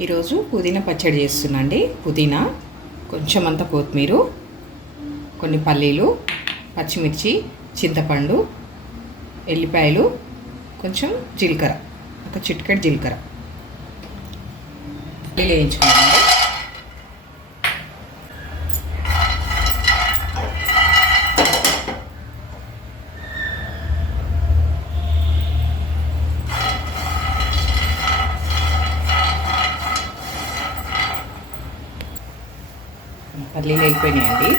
ఈరోజు పుదీనా పచ్చడి చేస్తున్నాండి పుదీనా కొంచెం అంత కొత్తిమీర కొన్ని పల్లీలు పచ్చిమిర్చి చింతపండు ఎల్లిపాయలు కొంచెం జీలకర్ర ఒక చిట్కటి జీలకర్ర. పల్లీలు వేయించుకున్నాను పల్లీలు వేగిపోయినాయండి.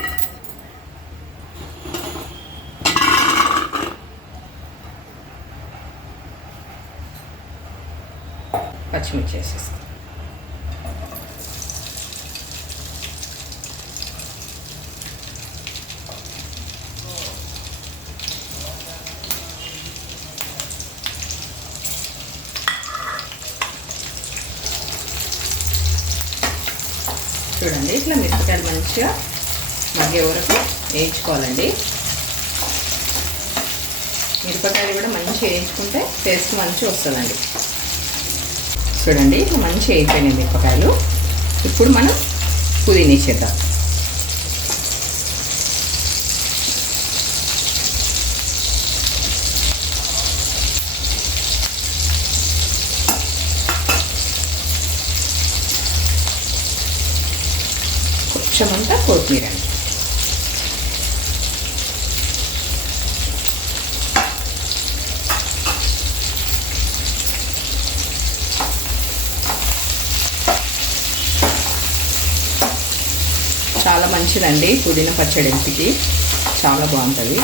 పచ్చిమిర్చి వేసేస్తాం చూడండి ఇట్లా మిరపకాయలు మంచిగా మగ్గే వరకు వేయించుకోవాలండి. మిరపకాయలు కూడా మంచిగా వేయించుకుంటే టేస్ట్ మంచిగా వస్తుందండి. చూడండి మంచిగా వేయిపోయినాయి మిరపకాయలు. ఇప్పుడు మనం పుదీనా చేద్దాం కొంచెం అంతా కొత్తిమీర. చాలా మంచిదండి పుదీనా పచ్చడి ఇంటికి చాలా బాగుంటుంది.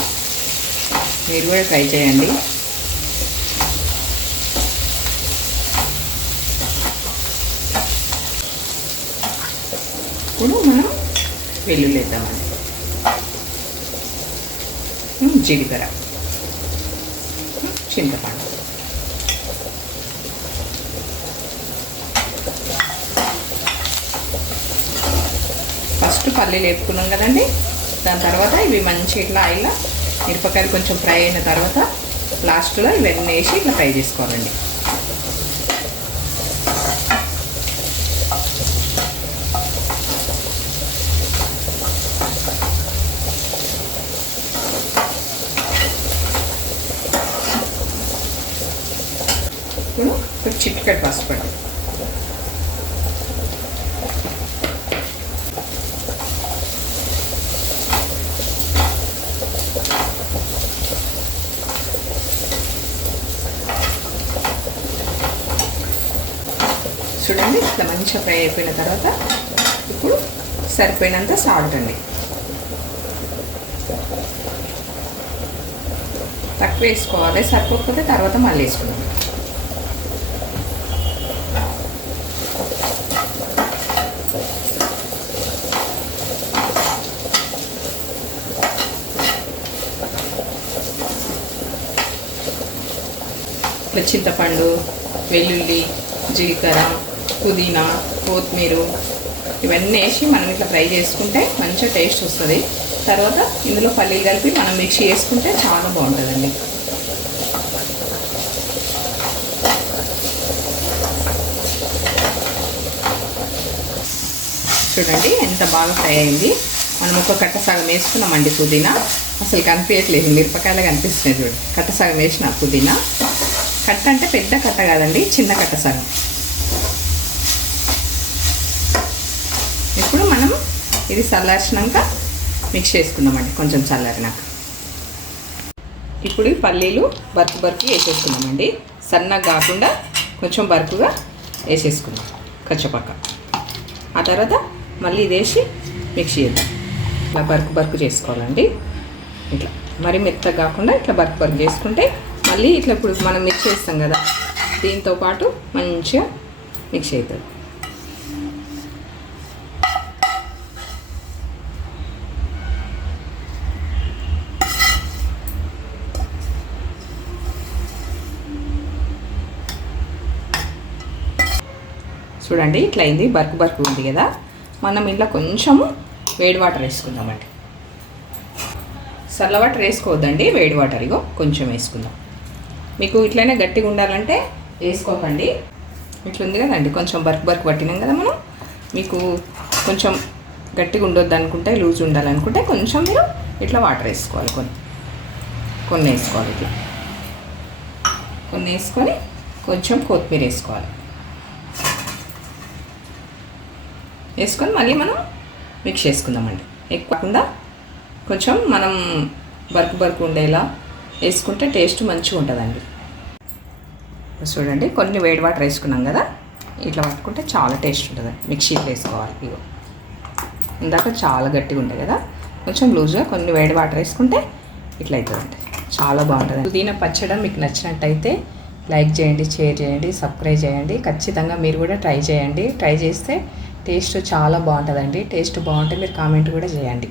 మీరు కూడా ట్రై చేయండి. ఇప్పుడు మనం వెల్లుల్లి వేద్దామండి జీలకర్ర చింతపండు. ఫస్ట్ పల్లీలు వేపుకున్నాం కదండి. దాని తర్వాత ఇవి మంచి ఇట్లా ఆయిల్ మిరపకాయలు కొంచెం ఫ్రై అయిన తర్వాత లాస్ట్లో ఇవన్నీ వేసి ఇట్లా ఫ్రై చేసుకోవాలండి ఇప్పుడు ఒక చిటికెట్ చూడండి ఇట్లా మంచిగా ఫ్రై అయిపోయిన తర్వాత ఇప్పుడు సరిపోయినంత సాల్ట్ అండి. తక్కువ వేసుకోవాలి సరిపోకపోతే తర్వాత మళ్ళీ వేసుకుందాం. చింతపండు వెల్లుల్లి జీలకర్ర పుదీనా కొత్తిమీర ఇవన్నీ వేసి మనం ఇట్లా ఫ్రై చేసుకుంటే మంచిగా టేస్ట్ వస్తుంది. తర్వాత ఇందులో పల్లీలు కలిపి మనం మిక్స్ చేసుకుంటే చాలా బాగుంటుందండి. చూడండి ఎంత బాగా ఫ్రై అయింది. మనం ఒక కట్ట సగం వేసుకున్నామండి పుదీనా. అసలు కనిపించట్లేదు మిరపకాయలు కనిపిస్తున్నాయి చూడండి కట్ట సగం వేసిన పుదీనా. కట్ట అంటే పెద్ద కట్ట కాదండి చిన్న కట్ట సగం. ఇప్పుడు మనం ఇది చల్లార్చినాక మిక్స్ చేసుకుందామండి కొంచెం చల్లారినాక. ఇప్పుడు పల్లీలు బరుకు బరుకు వేసేసుకున్నామండి. సన్నగా కాకుండా కొంచెం బరుకుగా వేసేసుకుందాం కచ్చపక్క. ఆ తర్వాత మళ్ళీ ఇది వేసి మిక్స్ చేద్దాం. ఇట్లా బరుకు బరుకు చేసుకోవాలండి. ఇట్లా. మరి మెత్తగా కాకుండా ఇట్లా బరుకు బరుకు చేసుకుంటే మళ్ళీ ఇట్లా ఇప్పుడు మనం మిక్స్ చేస్తాం కదా దీంతో పాటు మంచిగా మిక్స్ అవుతుంది చూడండి ఇట్లా అయింది బర్క్ బర్క్ ఉంది కదా. మనం ఇంట్లో కొంచెము వేడి వాటర్ వేసుకుందామండి. చల్ల వాటర్ వేసుకోవద్దండి వేడి వాటర్ ఇగో కొంచెం వేసుకుందాం. మీకు ఇట్లనే గట్టిగా ఉండాలంటే వేసుకోకండి. ఇట్లా ఉంది కదండి కొంచెం బర్క్ బర్క్ పట్టినాం కదా మనం. మీకు కొంచెం గట్టిగా ఉండొద్దు అనుకుంటే లూజ్ ఉండాలనుకుంటే కొంచెం మీరు ఇట్లా వాటర్ వేసుకోవాలి. కొన్ని కొన్ని వేసుకోవాలి ఇట్లా. కొన్ని వేసుకొని కొంచెం కొత్తిమీర వేసుకోవాలి. వేసుకొని మళ్ళీ మనం మిక్స్ చేసుకుందామండి. ఎక్కువకుండా కొంచెం మనం బర్క్ బర్క్ ఉండేలా వేసుకుంటే టేస్ట్ మంచిగా ఉంటుందండి. చూడండి కొన్ని వేడి వాటర్ వేసుకున్నాం కదా ఇట్లా పట్టుకుంటే చాలా టేస్ట్ ఉంటుంది. మిక్సీలో వేసుకోవాలి ఇగో. ఇందాక చాలా గట్టిగా ఉంటాయి కదా కొంచెం లూజ్గా కొన్ని వేడి వాటర్ వేసుకుంటే ఇట్లా అవుతుందండి చాలా బాగుంటుంది. పుదీనా పచ్చడి మీకు నచ్చినట్టయితే లైక్ చేయండి షేర్ చేయండి సబ్స్క్రైబ్ చేయండి. ఖచ్చితంగా మీరు కూడా ట్రై చేయండి. ట్రై చేస్తే టేస్ట్ చాలా బాగుంటుందండి. టేస్ట్ బాగుంటే మీరు కామెంట్ కూడా చేయండి.